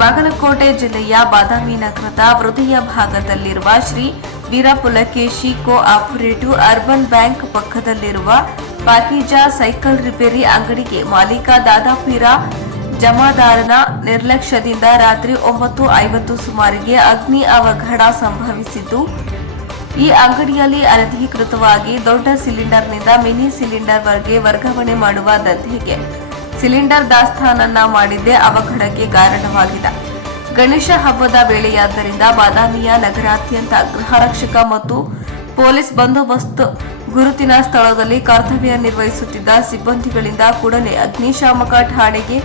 ಬಾಗಲಕೋಟೆ ಜಿಲ್ಲೆಯ ಬಾದಾಮಿ ನಗರದ ಹೃದಯ ಭಾಗದಲ್ಲಿರುವ Shri Veerapulakeshi co operative urban bank ಪಕ್ಕದಲ್ಲಿರುವ ಪಾಕೀಜಾ ಸೈಕಲ್ ರಿಪೇರಿ ಅಂಗಡಿಗೆ ಮಾಲೀಕ ದಾದಾಪೀರ ಜಮಾದಾರನ ನಿರ್ಲಕ್ಷ್ಯದಿಂದ ರಾತ್ರಿ ಒಂಬತ್ತು ಐವತ್ತು ಸುಮಾರಿಗೆ ಅಗ್ನಿ ಅವಘಡ ಸಂಭವಿಸಿದ್ದು, ಈ ಅಂಗಡಿಯಲ್ಲಿ ಅನಧಿಕೃತವಾಗಿ ದೊಡ್ಡ ಸಿಲಿಂಡರ್ನಿಂದ ಮಿನಿ ಸಿಲಿಂಡರ್ ಸಿಲಿಂಡರ್ವರೆಗೆ ವರ್ಗಾವಣೆ ಮಾಡುವ ದಂಧೆಗೆ ಸಿಲಿಂಡರ್ ದಾಸ್ತಾನನ್ನ ಮಾಡಿದ್ದೇ ಅವಘಡಕ್ಕೆ ಕಾರಣವಾಗಿದೆ. ಗಣೇಶ ಹಬ್ಬದ ವೇಳೆಯಾದ್ದರಿಂದ ಬಾದಾಮಿಯ ನಗರಾದ್ಯಂತ ಗೃಹರಕ್ಷಕ ಮತ್ತು ಪೊಲೀಸ್ ಬಂದೋಬಸ್ತ್ ಗುರುತಿನ ಸ್ಥಳದಲ್ಲಿ ಕರ್ತವ್ಯ ನಿರ್ವಹಿಸುತ್ತಿದ್ದ ಸಿಬ್ಬಂದಿಗಳಿಂದ ಕೂಡಲೇ ಅಗ್ನಿಶಾಮಕ ಠಾಣೆಗೆ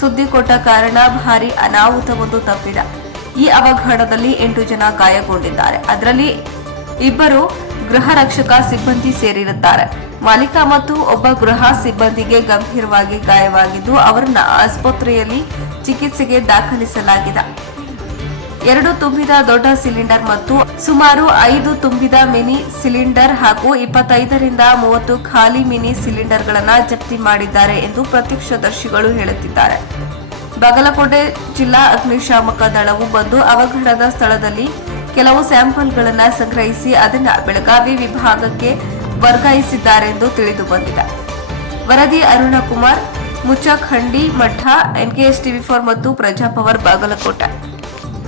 ಸುದ್ದಿ ಕೊಟ್ಟ ಕಾರಣ ಭಾರಿ ಅನಾಹುತವೊಂದು ತಪ್ಪಿದೆ. ಈ ಅವಘಡದಲ್ಲಿ ಎಂಟು ಜನ ಗಾಯಗೊಂಡಿದ್ದಾರೆ. ಅದರಲ್ಲಿ ಇಬ್ಬರು ಗೃಹ ರಕ್ಷಕ ಸಿಬ್ಬಂದಿ ಸೇರಿರುತ್ತಾರೆ. ಮಾಲೀಕ ಮತ್ತು ಒಬ್ಬ ಗೃಹ ಸಿಬ್ಬಂದಿಗೆ ಗಂಭೀರವಾಗಿ ಗಾಯವಾಗಿದ್ದು, ಅವರನ್ನ ಆಸ್ಪತ್ರೆಯಲ್ಲಿ ಚಿಕಿತ್ಸೆಗೆ ದಾಖಲಿಸಲಾಗಿದೆ. ಎರಡು ತುಂಬಿದ ದೊಡ್ಡ ಸಿಲಿಂಡರ್ ಮತ್ತು ಸುಮಾರು ಐದು ತುಂಬಿದ ಮಿನಿ ಸಿಲಿಂಡರ್ ಹಾಗೂ ಇಪ್ಪತ್ತೈದರಿಂದ ಮೂವತ್ತು ಖಾಲಿ ಮಿನಿ ಸಿಲಿಂಡರ್ಗಳನ್ನು ಜಪ್ತಿ ಮಾಡಿದ್ದಾರೆ ಎಂದು ಪ್ರತ್ಯಕ್ಷದರ್ಶಿಗಳು ಹೇಳುತ್ತಿದ್ದಾರೆ. ಬಾಗಲಕೋಟೆ ಜಿಲ್ಲಾ ಅಗ್ನಿಶಾಮಕ ದಳವು ಬಂದು ಅವಘಡದ ಸ್ಥಳದಲ್ಲಿ ಕೆಲವು ಸ್ಯಾಂಪಲ್ಗಳನ್ನು ಸಂಗ್ರಹಿಸಿ ಅದನ್ನು ಬೆಳಗಾವಿ ವಿಭಾಗಕ್ಕೆ ವರ್ಗಾಯಿಸಿದ್ದಾರೆಂದು ತಿಳಿದು ಬಂದಿದೆ. ವರದಿ ಅರುಣಕುಮಾರ್ ಮುಚ್ಚಖಂಡಿ ಮಠ ಎನ್ಕೆಎಸ್ ಟಿವಿ ಫೋರ್ ಮತ್ತು ಪ್ರಜಾಪವರ್ ಬಾಗಲಕೋಟೆ.